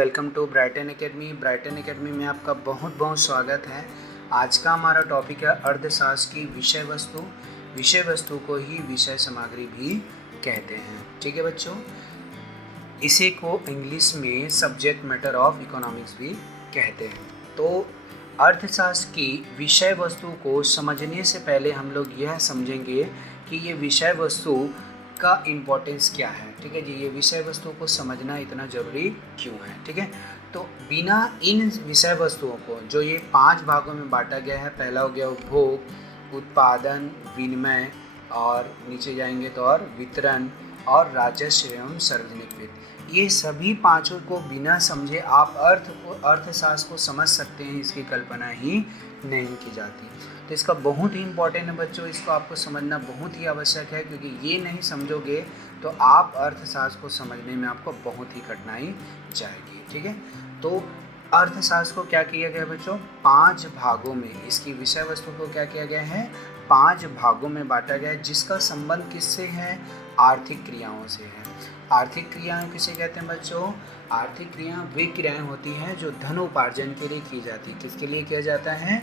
Welcome to Brighton Academy. Brighton Academy में आपका बहुत बहुत स्वागत है। आज का हमारा टॉपिक है अर्थशास्त्र की विषय वस्तु। विषय वस्तु को ही विषय सामग्री भी कहते हैं। ठीक है बच्चों, इसे को इंग्लिश में सब्जेक्ट मैटर ऑफ इकोनॉमिक्स भी कहते हैं। तो अर्थशास्त्र की विषय वस्तु को समझने से पहले हम लोग यह समझेंगे कि ये विषय वस्तु का इम्पोर्टेंस क्या है। ठीक है जी, ये विषय वस्तु को समझना इतना ज़रूरी क्यों है। ठीक है, तो बिना इन विषय वस्तुओं को, जो ये 5 भागों में बांटा गया है, पहला हो गया उपभोग, उत्पादन, विनिमय, और नीचे जाएंगे तो और वितरण और राजस्व एवं सार्वजनिक वित्त, ये सभी पांचों को बिना समझे आप अर्थशास्त्र को समझ सकते हैं, इसकी कल्पना ही नहीं की जाती। तो इसका बहुत ही इम्पोर्टेंट है बच्चों, इसको आपको समझना बहुत ही आवश्यक है, क्योंकि ये नहीं समझोगे तो आप अर्थशास्त्र को समझने में आपको बहुत ही कठिनाई जाएगी। ठीक है, तो अर्थशास्त्र को क्या किया गया बच्चों, 5 भागों में, इसकी विषय वस्तु को क्या किया गया है, 5 भागों में बांटा गया है, जिसका संबंध किससे है, आर्थिक क्रियाओं से है। आर्थिक क्रियाएं किसे कहते हैं बच्चों, आर्थिक क्रियाएं वे क्रियाएं होती हैं जो धन उपार्जन के लिए की जाती है। किसके लिए किया जाता है,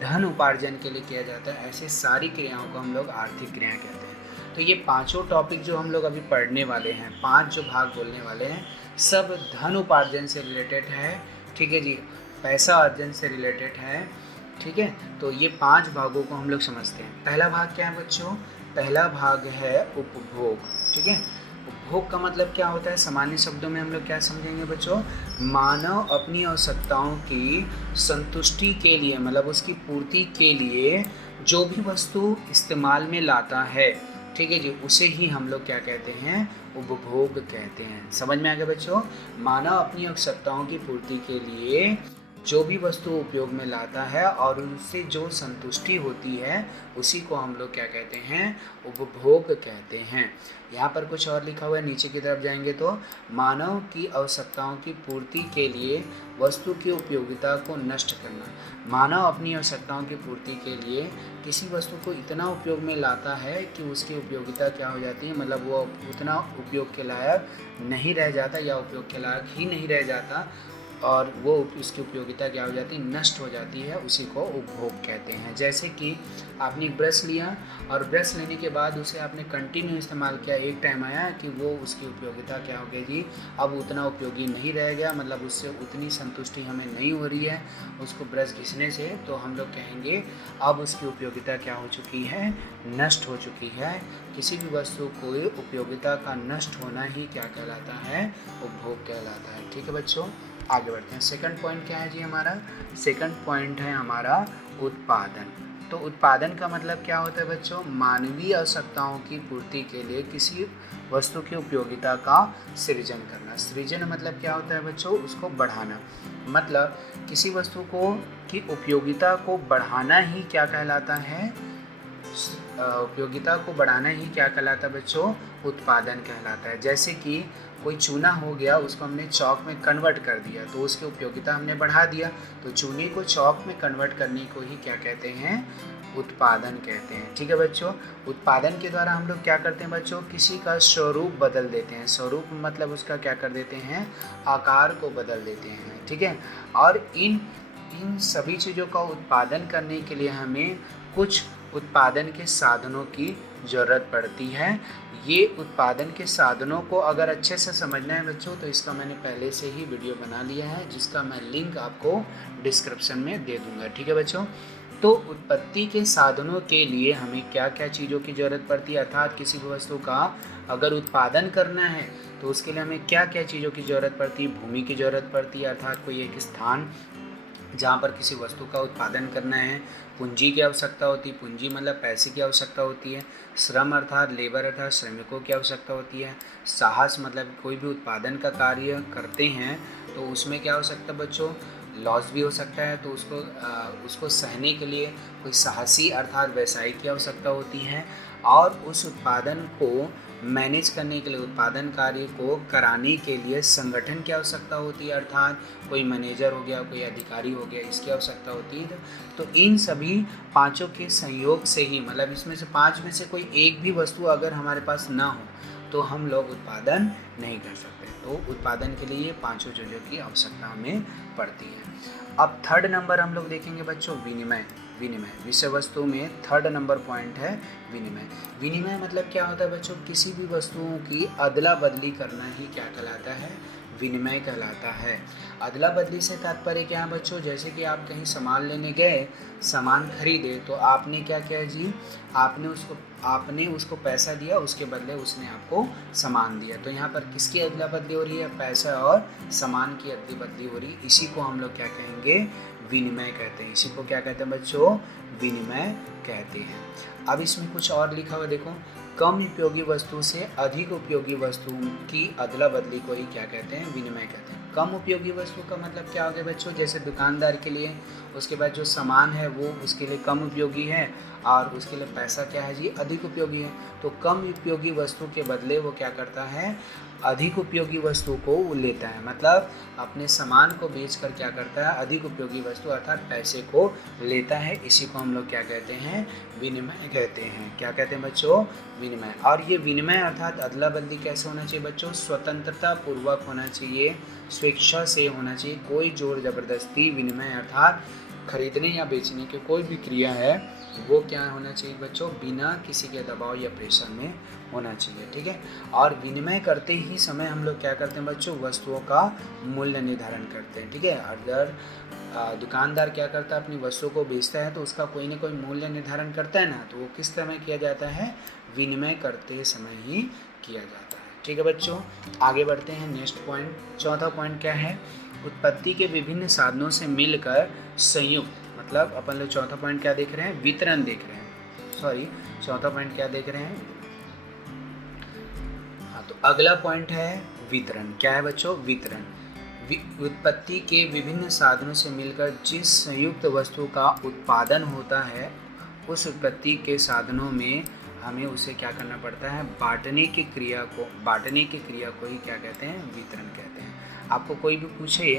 धन उपार्जन के लिए किया जाता है। ऐसे सारी क्रियाओं को हम लोग आर्थिक क्रियाएं कहते हैं। तो ये पांचों टॉपिक जो हम लोग अभी पढ़ने वाले हैं, 5 जो भाग बोलने वाले हैं, सब धन उपार्जन से रिलेटेड है। ठीक है जी, पैसा अर्जन से रिलेटेड है। ठीक है, तो ये 5 भागों को हम लोग समझते हैं। पहला भाग क्या है बच्चों, पहला भाग है उपभोग। ठीक है, उपभोग का मतलब क्या होता है, सामान्य शब्दों में हम लोग क्या समझेंगे बच्चों, मानव अपनी आवश्यकताओं की संतुष्टि के लिए, मतलब उसकी पूर्ति के लिए जो भी वस्तु इस्तेमाल में लाता है, ठीक है जी, उसे ही हम लोग क्या कहते हैं, उपभोग कहते हैं। समझ में आ गया बच्चों, मानव अपनी आवश्यकताओं की पूर्ति के लिए जो भी वस्तु उपयोग में लाता है और उससे जो संतुष्टि होती है, उसी को हम लोग क्या कहते हैं, उपभोग कहते हैं। यहाँ पर कुछ और लिखा हुआ है, नीचे की तरफ जाएंगे तो मानव की आवश्यकताओं की पूर्ति के लिए वस्तु की उपयोगिता को नष्ट करना। मानव अपनी आवश्यकताओं की पूर्ति के लिए किसी वस्तु को इतना उपयोग में लाता है कि उसकी उपयोगिता क्या हो जाती है, मतलब वो उतना उपयोग के लायक नहीं रह जाता, या उपयोग के लायक ही नहीं रह जाता, और वो उसकी उपयोगिता क्या हो जाती है, नष्ट हो जाती है, उसी को उपभोग कहते हैं। जैसे कि आपने एक ब्रश लिया और ब्रश लेने के बाद उसे आपने कंटिन्यू इस्तेमाल किया, एक टाइम आया कि वो उसकी उपयोगिता क्या हो गई जी, अब उतना उपयोगी नहीं रह गया, मतलब उससे उतनी संतुष्टि हमें नहीं हो रही है उसको ब्रश घिसने से, तो हम लोग कहेंगे अब उसकी उपयोगिता क्या हो चुकी है, नष्ट हो चुकी है। किसी भी वस्तु को उपयोगिता का नष्ट होना ही क्या कहलाता है, उपभोग कहलाता है। ठीक है बच्चों, आगे बढ़ते हैं। सेकंड पॉइंट क्या है जी हमारा, सेकंड पॉइंट है हमारा उत्पादन। तो उत्पादन का मतलब क्या होता है बच्चों, मानवीय आवश्यकताओं की पूर्ति के लिए किसी वस्तु की उपयोगिता का सृजन करना। सृजन मतलब क्या होता है बच्चों, उसको बढ़ाना, मतलब किसी वस्तु को की उपयोगिता को बढ़ाना ही क्या कहलाता है, उपयोगिता को बढ़ाना ही क्या कहलाता है बच्चों, उत्पादन कहलाता है। जैसे कि कोई चूना हो गया, उसको हमने चौक में कन्वर्ट कर दिया, तो उसकी उपयोगिता हमने बढ़ा दिया, तो चूने को चौक में कन्वर्ट करने को ही क्या कहते हैं, उत्पादन कहते हैं। ठीक है बच्चों, उत्पादन के द्वारा हम लोग क्या करते हैं बच्चों, किसी का स्वरूप बदल देते हैं। स्वरूप मतलब उसका क्या कर देते हैं, आकार को बदल देते हैं। ठीक है, और इन सभी चीज़ों का उत्पादन करने के लिए हमें कुछ उत्पादन के साधनों की ज़रूरत पड़ती है। ये उत्पादन के साधनों को अगर अच्छे से समझना है बच्चों, तो इसका मैंने पहले से ही वीडियो बना लिया है, जिसका मैं लिंक आपको डिस्क्रिप्शन में दे दूंगा। ठीक है बच्चों, तो उत्पत्ति के साधनों के लिए हमें क्या क्या चीज़ों की ज़रूरत पड़ती है, अर्थात किसी भी वस्तु का अगर उत्पादन करना है तो उसके लिए हमें क्या क्या चीज़ों की ज़रूरत पड़ती है, भूमि की ज़रूरत पड़ती है, अर्थात कोई एक स्थान जहाँ पर किसी वस्तु का उत्पादन करना है। पूंजी की आवश्यकता होती है, पूंजी मतलब पैसे की आवश्यकता होती है। श्रम अर्थात लेबर अर्थात श्रमिकों की आवश्यकता होती है। साहस मतलब कोई भी उत्पादन का कार्य करते हैं तो उसमें क्या हो सकता है बच्चों, लॉस भी हो सकता है, तो उसको सहने के लिए कोई साहसी अर्थात व्यवसायी की आवश्यकता होती है। और उस उत्पादन को मैनेज करने के लिए, उत्पादन कार्य को कराने के लिए संगठन की आवश्यकता होती है, अर्थात कोई मैनेजर हो गया, कोई अधिकारी हो गया, इसकी आवश्यकता होती है। तो इन सभी पांचों के संयोग से ही, मतलब इसमें से 5 में से कोई एक भी वस्तु अगर हमारे पास ना हो, तो हम लोग उत्पादन नहीं कर सकते। तो उत्पादन के लिए ये पांचों चीज़ों की आवश्यकता हमें पड़ती है। अब थर्ड नंबर हम लोग देखेंगे बच्चों विनिमय। विनिमय विषय वस्तु में थर्ड नंबर पॉइंट है विनिमय। विनिमय मतलब क्या होता है बच्चों, किसी भी वस्तुओं की अदला बदली करना ही क्या कहलाता है, विनिमय कहलाता है। अदला बदली से तात्पर्य क्या है बच्चों, जैसे कि आप कहीं सामान लेने गए, सामान खरीदे, तो आपने क्या किया जी, आपने उसको पैसा दिया, उसके बदले उसने आपको सामान दिया। तो यहाँ पर किसकी अदला बदली हो रही है, पैसा और सामान की अदला बदली हो रही है। इसी को हम लोग क्या कहेंगे, विनिमय कहते हैं। इसी को क्या कहते हैं बच्चों, विनिमय कहते हैं। अब इसमें कुछ और लिखा हुआ देखो, कम उपयोगी वस्तु से अधिक उपयोगी वस्तुओं की अदला बदली को ही क्या कहते हैं, विनिमय कहते हैं। कम उपयोगी वस्तु का मतलब क्या हो गया बच्चों, जैसे दुकानदार के लिए उसके बाद जो सामान है वो उसके लिए कम उपयोगी है और उसके लिए पैसा क्या है जी, अधिक उपयोगी है। तो कम उपयोगी वस्तु के बदले वो क्या करता है, अधिक उपयोगी वस्तु को वो लेता है। मतलब अपने सामान को बेचकर क्या करता है, अधिक उपयोगी वस्तु अर्थात पैसे को लेता है। इसी को हम लोग क्या कहते हैं, विनिमय कहते हैं। क्या कहते हैं बच्चों, विनिमय। और ये विनिमय अर्थात अदला बदली कैसे होना चाहिए बच्चों, स्वतंत्रता पूर्वक होना चाहिए, स्वेच्छा से होना चाहिए। कोई जोर जबरदस्ती विनिमय अर्थात खरीदने या बेचने की कोई भी क्रिया है वो क्या होना चाहिए बच्चों, बिना किसी के दबाव या प्रेशर में होना चाहिए। ठीक है। और विनिमय करते ही समय हम लोग क्या करते हैं बच्चों, वस्तुओं का मूल्य निर्धारण करते हैं। ठीक है। अगर दुकानदार क्या करता है, अपनी वस्तु को बेचता है तो उसका कोई ना कोई मूल्य निर्धारण करता है ना, तो वो किस समय किया जाता है, विनिमय करते समय ही किया जाता है। ठीक है बच्चों, आगे बढ़ते हैं। नेक्स्ट पॉइंट, चौथा पॉइंट क्या है, उत्पत्ति के विभिन्न साधनों से मिलकर संयुक्त, मतलब अपन लोग चौथा पॉइंट क्या देख रहे हैं, वितरण देख रहे हैं। सॉरी, चौथा पॉइंट क्या देख रहे हैं, हाँ, तो अगला पॉइंट है वितरण। क्या है बच्चों, वितरण। उत्पत्ति के विभिन्न साधनों से मिलकर जिस संयुक्त वस्तु का उत्पादन होता है, उस उत्पत्ति के साधनों में हमें उसे क्या करना पड़ता है, बांटने की क्रिया को ही क्या कहते हैं, वितरण कहते हैं। आपको कोई भी पूछे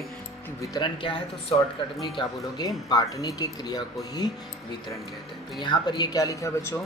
कि वितरण क्या है, तो शॉर्टकट में क्या बोलोगे, बांटने की क्रिया को ही वितरण कहते हैं। तो यहाँ पर ये क्या लिखा है बच्चों,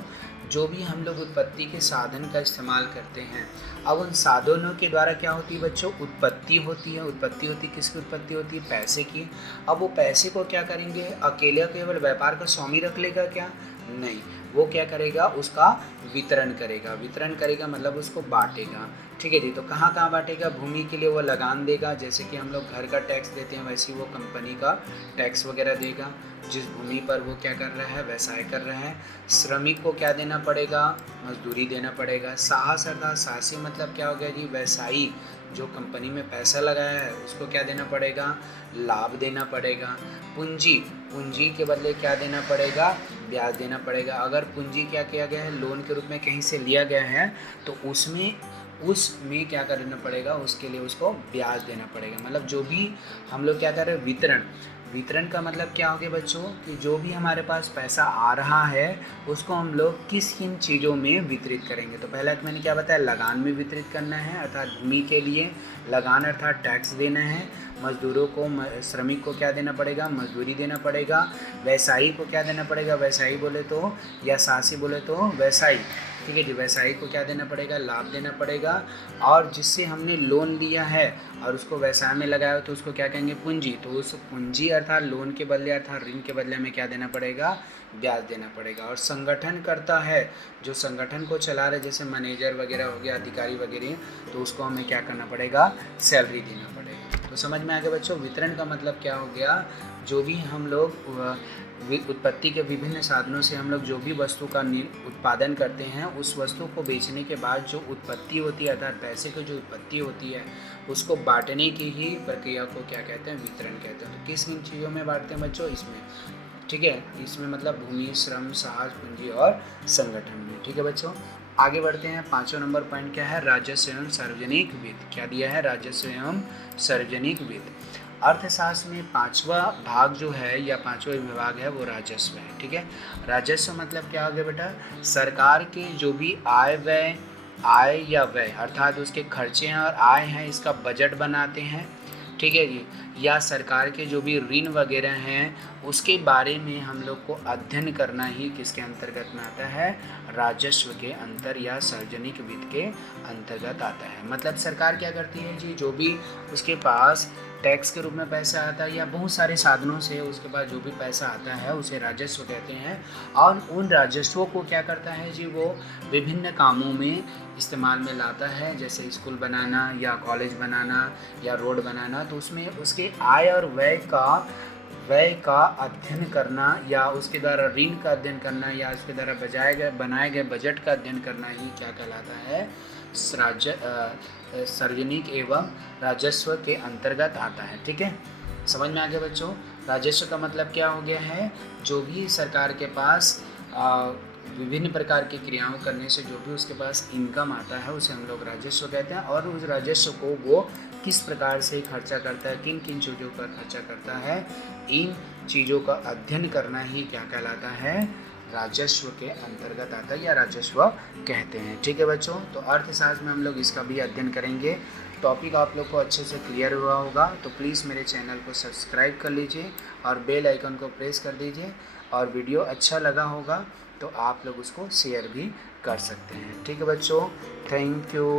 जो भी हम लोग उत्पत्ति के साधन का इस्तेमाल करते हैं, अब उन साधनों के द्वारा क्या होती है बच्चों, उत्पत्ति होती है। उत्पत्ति होती है, किसकी उत्पत्ति होती है, पैसे की। अब वो पैसे को क्या करेंगे, अकेले केवल व्यापार का स्वामी रख लेगा क्या, नहीं, वो क्या करेगा, उसका वितरण करेगा। वितरण करेगा मतलब उसको बांटेगा। ठीक है जी। तो कहाँ कहाँ बांटेगा, भूमि के लिए वो लगान देगा, जैसे कि हम लोग घर का टैक्स देते हैं वैसे ही वो कंपनी का टैक्स वगैरह देगा, जिस भूमि पर वो क्या कर रहा है, व्यवसाय कर रहा है। श्रमिक को क्या देना पड़ेगा, मजदूरी देना पड़ेगा। साहस अर्थात साहसी मतलब क्या हो गया जी, व्यवसायी जो कंपनी में पैसा लगाया है उसको क्या देना पड़ेगा, लाभ देना पड़ेगा। पूंजी के बदले क्या देना पड़ेगा, ब्याज देना पड़ेगा। अगर पूंजी क्या किया गया है, लोन के रूप में कहीं से लिया गया है, तो उसमें क्या करना पड़ेगा, उसके लिए उसको ब्याज देना पड़ेगा। मतलब जो भी हम लोग क्या कर रहे हैं, वितरण का मतलब क्या हो गया बच्चों, कि जो भी हमारे पास पैसा आ रहा है उसको हम लोग किन चीज़ों में वितरित करेंगे। तो पहला मैंने क्या बताया, लगान में वितरित करना है, अर्थात भूमि के लिए लगान अर्थात टैक्स देना है। मजदूरों को, श्रमिक को क्या देना पड़ेगा, मजदूरी देना पड़ेगा। व्यवसायी को क्या देना पड़ेगा, व्यवसायी बोले तो या साहसी बोले तो व्यवसायी, ठीक है जी, व्यवसायी को क्या देना पड़ेगा, लाभ देना पड़ेगा। और जिससे हमने लोन लिया है और उसको व्यवसाय में लगाया तो उसको क्या कहेंगे, पूंजी। तो उस पूंजी अर्थात लोन के बदले अर्थात ऋण के बदले में क्या देना पड़ेगा, ब्याज देना पड़ेगा। और संगठन करता है, जो संगठन को चला रहे, जैसे मैनेजर वगैरह हो गया, अधिकारी वगैरह, तो उसको हमें क्या करना पड़ेगा, सैलरी देना पड़ेगा। तो समझ में आ गया बच्चों, वितरण का मतलब क्या हो गया, जो भी हम लोग उत्पत्ति के विभिन्न साधनों से हम लोग जो भी वस्तु का उत्पादन करते हैं, उस वस्तु को बेचने के बाद जो उत्पत्ति होती है अर्थात पैसे की जो उत्पत्ति होती है, उसको बांटने की ही प्रक्रिया को क्या कहते हैं, वितरण कहते हैं। तो किस किन चीज़ों में बांटते हैं बच्चों, इसमें, ठीक है, इसमें मतलब भूमि, श्रम, साहस, पूंजी और संगठन में। ठीक है बच्चों, आगे बढ़ते हैं। 5वां नंबर पॉइंट क्या है, राजस्व एवं सार्वजनिक वित्त। क्या दिया है, राजस्व एवं सार्वजनिक वित्त। अर्थशास्त्र में 5वां भाग जो है या 5वां विभाग है वो राजस्व है। ठीक है। राजस्व मतलब क्या हो गया बेटा, सरकार के जो भी आय या व्यय अर्थात उसके खर्चे हैं और आय हैं, इसका बजट बनाते हैं। ठीक है जी, या सरकार के जो भी ऋण वगैरह हैं उसके बारे में हम लोग को अध्ययन करना ही किसके अंतर्गत में आता है, राजस्व के अंतर या सार्वजनिक वित्त के अंतर्गत आता है। मतलब सरकार क्या करती है जी, जो भी उसके पास टैक्स के रूप में पैसा आता है या बहुत सारे साधनों से उसके पास जो भी पैसा आता है उसे राजस्व कहते हैं, और उन राजस्वों को क्या करता है जी, वो विभिन्न कामों में इस्तेमाल में लाता है, जैसे स्कूल बनाना या कॉलेज बनाना या रोड बनाना। तो उसमें उसके आय और व्यय का अध्ययन करना या उसके द्वारा ऋण का अध्ययन करना या उसके द्वारा बनाए गए बजट का अध्ययन करना ही क्या कहलाता है, सार्वजनिक एवं राजस्व के अंतर्गत आता है। ठीक है, समझ में आ गया बच्चों। राजस्व का मतलब क्या हो गया है, जो भी सरकार के पास विभिन्न प्रकार की क्रियाओं करने से जो भी उसके पास इनकम आता है उसे हम लोग राजस्व कहते हैं, और उस राजस्व को वो किस प्रकार से खर्चा करता है, किन किन चीज़ों पर खर्चा करता है, इन चीज़ों का अध्ययन करना ही क्या कहलाता है, राजस्व के अंतर्गत आता है या राजस्व कहते हैं। ठीक है बच्चों, तो अर्थशास्त्र में हम लोग इसका भी अध्ययन करेंगे। टॉपिक आप लोग को अच्छे से क्लियर हुआ होगा तो प्लीज़ मेरे चैनल को सब्सक्राइब कर लीजिए और बेल आइकन को प्रेस कर दीजिए, और वीडियो अच्छा लगा होगा तो आप लोग उसको शेयर भी कर सकते हैं। ठीक है बच्चों, थैंक यू।